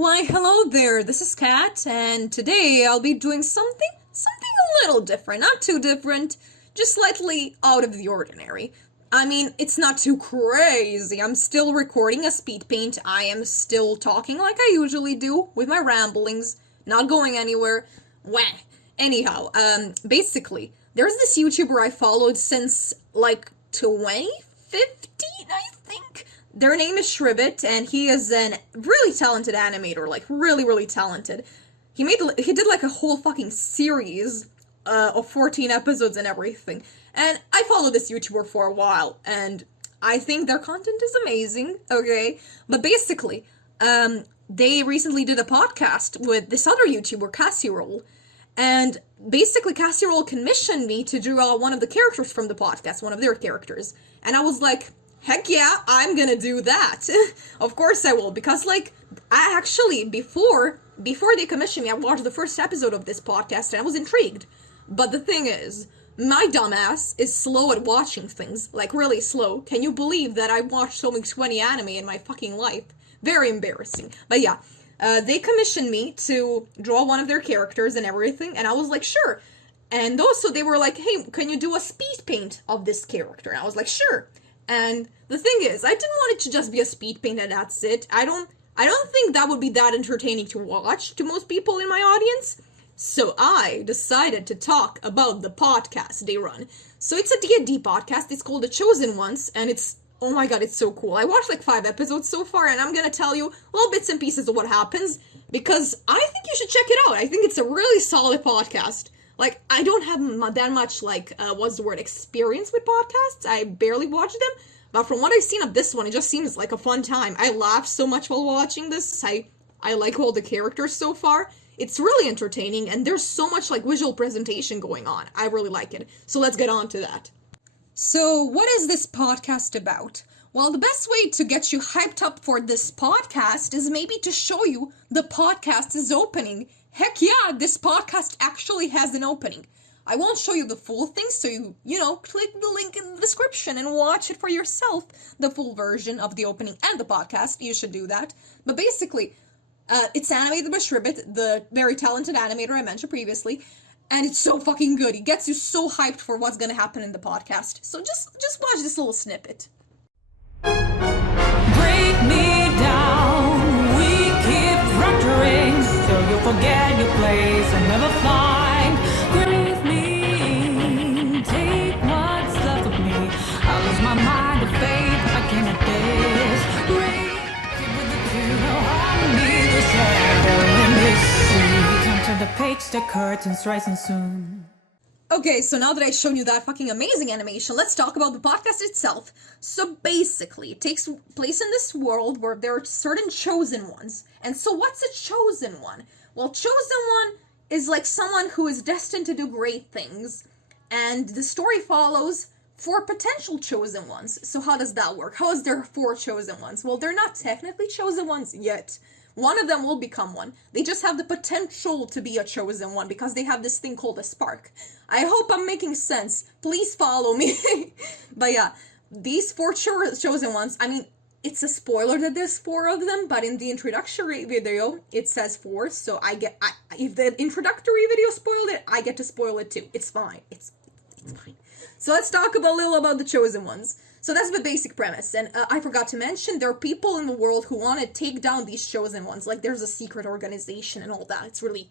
Why, hello there, this is Kat, and today I'll be doing something a little different. Not too different, just slightly out of the ordinary. I mean, it's not too crazy. I'm still recording a speed paint. I am still talking like I usually do, with my ramblings, not going anywhere. Wah. Anyhow, basically, there's this YouTuber I followed since, 2015, I think? Their name is Shribbit, and he is an really talented animator, really talented. He did a whole fucking series of 14 episodes and everything. And I followed this YouTuber for a while, and I think their content is amazing, okay? But basically, they recently did a podcast with this other YouTuber, Casserole, and basically Casserole commissioned me to draw one of the characters from the podcast, one of their characters. And I was like, heck yeah, I'm gonna do that. Of course I will, because I actually, before they commissioned me, I watched the first episode of this podcast and I was intrigued. But the thing is, my dumbass is slow at watching things, really slow. Can you believe that I watched only 20 anime in my fucking life? Very embarrassing. But yeah, they commissioned me to draw one of their characters and everything, and I was like, sure. And also they were like, hey, can you do a speed paint of this character? And I was like, sure. And the thing is, I didn't want it to just be a speed paint and that's it. I don't think that would be that entertaining to watch to most people in my audience. So I decided to talk about the podcast they run. So it's a D&D podcast. It's called The Chosen Ones, and it's, oh my god, it's so cool. I watched 5 episodes so far, and I'm gonna tell you little bits and pieces of what happens, because I think you should check it out. I think it's a really solid podcast. I don't have that much, experience with podcasts. I barely watch them. But from what I've seen of this one, it just seems like a fun time. I laughed so much while watching this. I like all the characters so far. It's really entertaining, and there's so much, visual presentation going on. I really like it. So let's get on to that. So, what is this podcast about? Well, the best way to get you hyped up for this podcast is maybe to show you the podcast is opening. Heck yeah, this podcast actually has an opening. I won't show you the full thing, so click the link in the description and watch it for yourself, the full version of the opening and the podcast. You should do that. But basically, it's animated by Shribbit, the very talented animator I mentioned previously, and it's so fucking good. It gets you so hyped for what's gonna happen in the podcast. So just watch this little snippet. Break me down, we keep fracturing, so you'll forget your place and never find. Grieve me, take what's left of me. I lose my mind to faith, I cannot this. Break with the two, I need the shadow in this sea. Come to the page, the curtains rising soon. Okay, so now that I've shown you that fucking amazing animation, let's talk about the podcast itself. So basically, it takes place in this world where there are certain chosen ones. And so what's a chosen one? Well, chosen one is someone who is destined to do great things. And the story follows 4 potential chosen ones. So how does that work? How is there 4 chosen ones? Well, they're not technically chosen ones yet. One of them will become one. They just have the potential to be a chosen one because they have this thing called a spark. I hope I'm making sense. Please follow me. But yeah, these 4 chosen ones, I mean, it's a spoiler that there's 4 of them, but in the introductory video, it says 4, so if the introductory video spoiled it, I get to spoil it too. It's fine. It's fine. So let's talk a little about the chosen ones. So that's the basic premise, and I forgot to mention, there are people in the world who want to take down these chosen ones, there's a secret organization and all that. It's really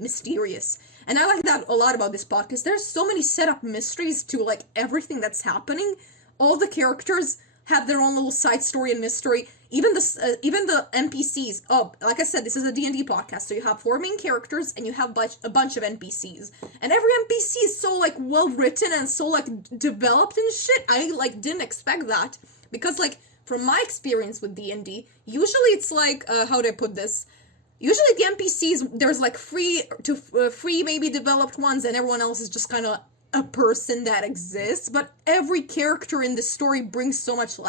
#mysterious. And I like that a lot about this podcast. There's so many setup mysteries to, everything that's happening. All the characters have their own little side story and mystery. Even the NPCs. Oh, like I said, this is a D&D podcast, so you have 4 main characters and you have a bunch of NPCs. And every NPC is so well written and so developed and shit. I didn't expect that, because from my experience with D&D, usually it's how do I put this? Usually the NPCs, there's free maybe developed ones, and everyone else is just kind of a person that exists. But every character in the story brings so much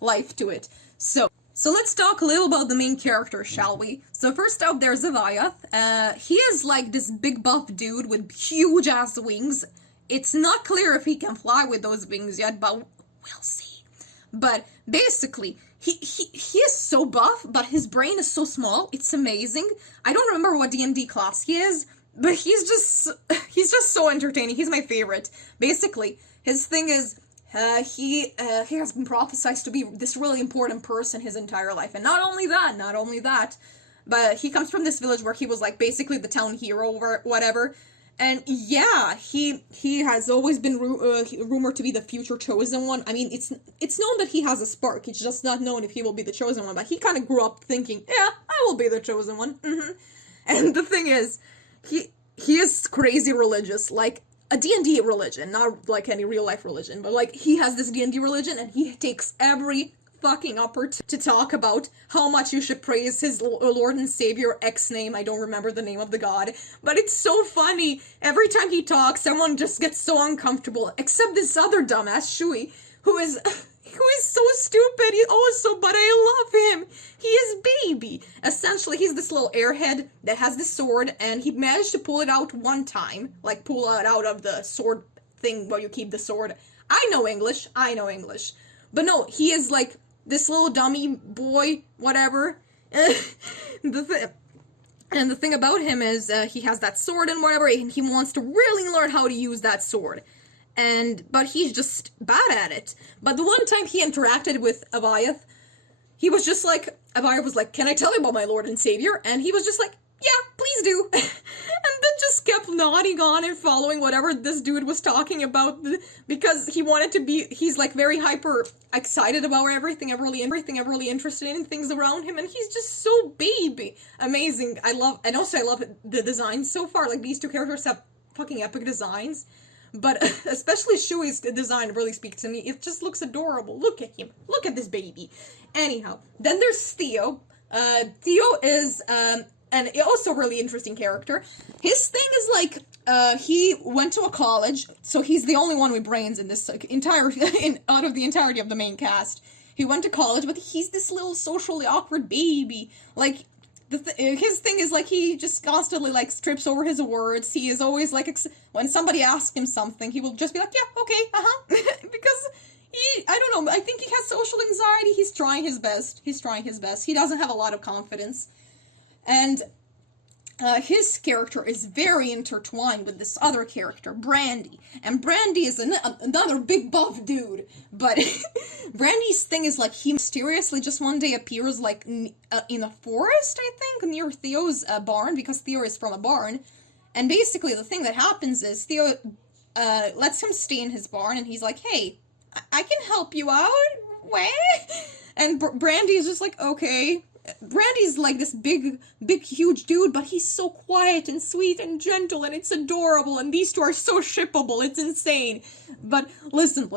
life to it. So let's talk a little about the main character, shall we? So first up, there's Avayath. He is this big buff dude with huge ass wings. It's not clear if he can fly with those wings yet, but we'll see. But basically, he is so buff, but his brain is so small. It's amazing. I don't remember what D&D class he is, but he's just so entertaining. He's my favorite. Basically, his thing is he has been prophesied to be this really important person his entire life, and not only that, but he comes from this village where he was like basically the town hero or whatever. And yeah, he has always been rumored to be the future chosen one. I mean, it's known that he has a spark. It's just not known if he will be the chosen one. But he kind of grew up thinking, yeah, I will be the chosen one. And the thing is, he is crazy religious, like a D&D religion, not like any real life religion, but like he has this D&D religion, and he takes every fucking upper to talk about how much you should praise his Lord and Savior X name. I don't remember the name of the god, but it's so funny. Every time he talks, everyone just gets so uncomfortable, except this other dumbass Shui, who is so stupid. But I love him. He is baby. Essentially, he's this little airhead that has this sword, and he managed to pull it out one time, like pull it out of the sword thing where you keep the sword. I know English, but no, he is like this little dummy boy, whatever. And the thing about him is he has that sword and whatever, and he wants to really learn how to use that sword. But he's just bad at it. But the one time he interacted with Aviath, he was just like, Aviath was like, can I tell you about my Lord and Savior? And he was just like, yeah, please do. And then just kept nodding on and following whatever this dude was talking about, because he's like very hyper excited about everything, I'm really interested in things around him, and he's just so baby. Amazing. I love the designs so far. Like, these two characters have fucking epic designs. But especially Shui's design really speaks to me. It just looks adorable. Look at him. Look at this baby. Anyhow, then there's Theo. Theo is and also a really interesting character. His thing is like, he went to a college, so he's the only one with brains in this out of the entirety of the main cast. He went to college, but he's this little socially awkward baby. Like, his thing is like, he just constantly like strips over his words. He is always like, when somebody asks him something, he will just be like, yeah, okay, because I don't know, I think he has social anxiety. He's trying his best. He doesn't have a lot of confidence. And his character is very intertwined with this other character, Brandy. And Brandy is another big buff dude. But Brandy's thing is like, he mysteriously just one day appears like in a forest, I think, near Theo's barn, because Theo is from a barn. And basically the thing that happens is Theo lets him stay in his barn, and he's like, hey, I can help you out. What? And Brandy is just like, okay. Brandy's like this big, huge dude, but he's so quiet and sweet and gentle, and it's adorable, and these two are so shippable, it's insane. But listen.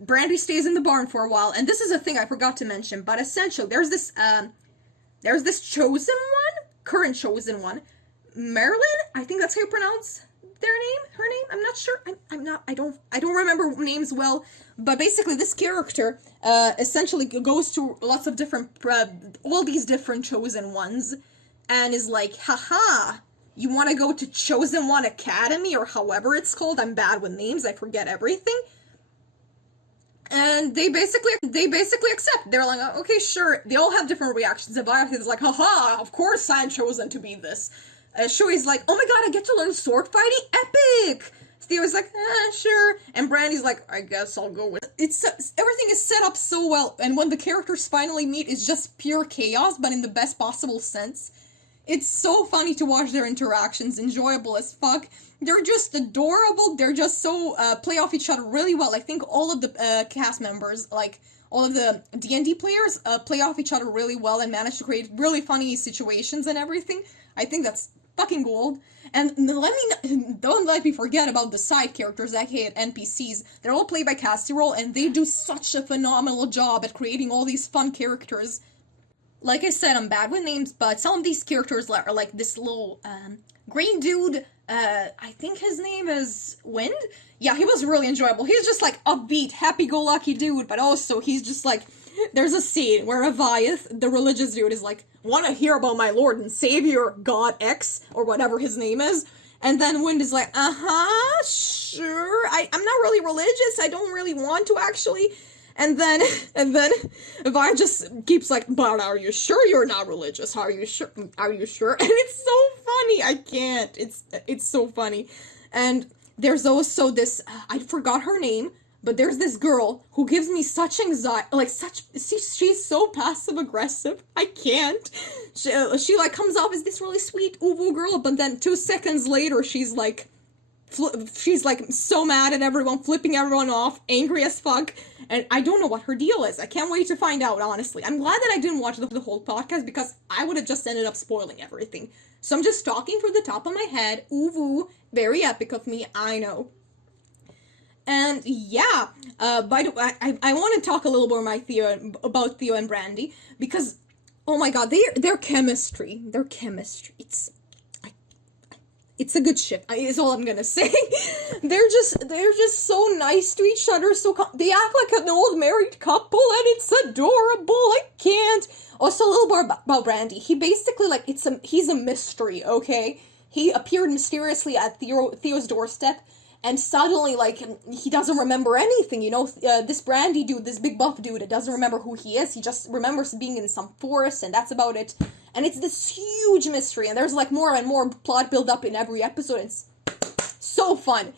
Brandy stays in the barn for a while, and this is a thing I forgot to mention, but essentially, there's this chosen one, current chosen one, Marilyn, I think that's how you pronounce her name, I'm not sure, I don't remember names well, but basically this character, essentially goes to lots of different, all these different chosen ones, and is like, haha, you want to go to Chosen One Academy, or however it's called, I'm bad with names, I forget everything, and they basically accept, they're like, okay, sure, they all have different reactions. Aviath is like, haha, of course I'm chosen to be this. Shui's like, oh my god, I get to learn sword fighting? Epic! Theo's like, sure. And Brandy's like, I guess I'll go with it. Everything is set up so well, and when the characters finally meet, it's just pure chaos, but in the best possible sense. It's so funny to watch their interactions, enjoyable as fuck. They're just adorable, they're just so, play off each other really well. I think all of the cast members, like, all of the D&D players, play off each other really well and manage to create really funny situations and everything. I think that's fucking gold. And don't let me forget about the side characters, aka NPCs. They're all played by Casserole, and they do such a phenomenal job at creating all these fun characters. Like I said, I'm bad with names, but some of these characters are like this little green dude. I think his name is Wind? Yeah, he was really enjoyable. He's just like upbeat, happy-go-lucky dude, but also he's just like, there's a scene where Aviath, the religious dude, is like, want to hear about my Lord and Savior, God X, or whatever his name is? And then Wind is like, sure, I'm not really religious, I don't really want to, actually. And then, and then, Vi just keeps like, but are you sure you're not religious? Are you sure? Are you sure? And it's so funny. I can't. It's so funny. And there's also this, I forgot her name, but there's this girl who gives me such anxiety, like she's so passive aggressive. I can't. She like comes off as this really sweet uwu girl, but then 2 seconds later she's like so mad at everyone, flipping everyone off, angry as fuck, and I don't know what her deal is. I can't wait to find out, honestly. I'm glad that I didn't watch the whole podcast, because I would have just ended up spoiling everything. So I'm just talking from the top of my head. Ooh, very epic of me, I know. And yeah, by the way, I want to talk a little more about Theo and Brandy, because, oh my god, their chemistry, it's a good ship, is all I'm gonna say. They're just so nice to each other, they act like an old married couple, and it's adorable, I can't. Also, a little more about Brandy. He basically, like, he's a mystery, okay? He appeared mysteriously at Theo's doorstep, and suddenly, like, he doesn't remember anything, you know? This Brandy dude, this big buff dude, doesn't remember who he is. He just remembers being in some forest, and that's about it. And it's this huge mystery, and there's, like, more and more plot build-up in every episode. It's so fun.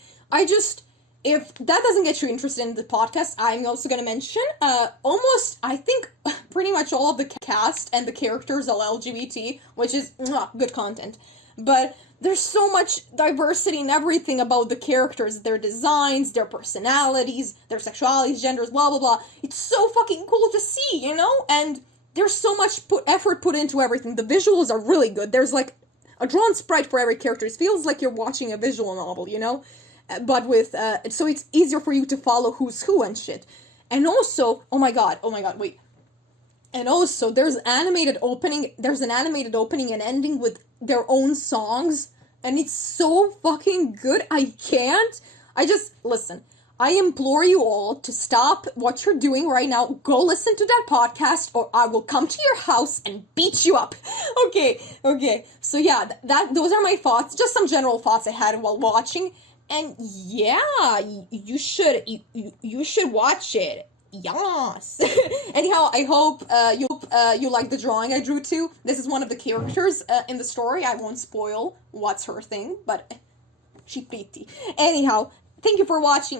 If that doesn't get you interested in the podcast, I'm also gonna mention, I think, pretty much all of the cast and the characters are LGBT, which is, good content. But there's so much diversity in everything about the characters, their designs, their personalities, their sexualities, genders, blah, blah, blah. It's so fucking cool to see, you know? And there's so much effort put into everything. The visuals are really good. There's, like, a drawn sprite for every character. It feels like you're watching a visual novel, you know? But with, so it's easier for you to follow who's who and shit. And also, oh my god, wait. And also, there's an animated opening and ending with their own songs, and it's so fucking good. Listen, I implore you all to stop what you're doing right now, go listen to that podcast, or I will come to your house and beat you up. Okay, so yeah, those are my thoughts, just some general thoughts I had while watching, and yeah, you should watch it. Yes. Anyhow, I hope you like the drawing I drew too. This is one of the characters in the story. I won't spoil what's her thing, but she pretty. Anyhow, thank you for watching.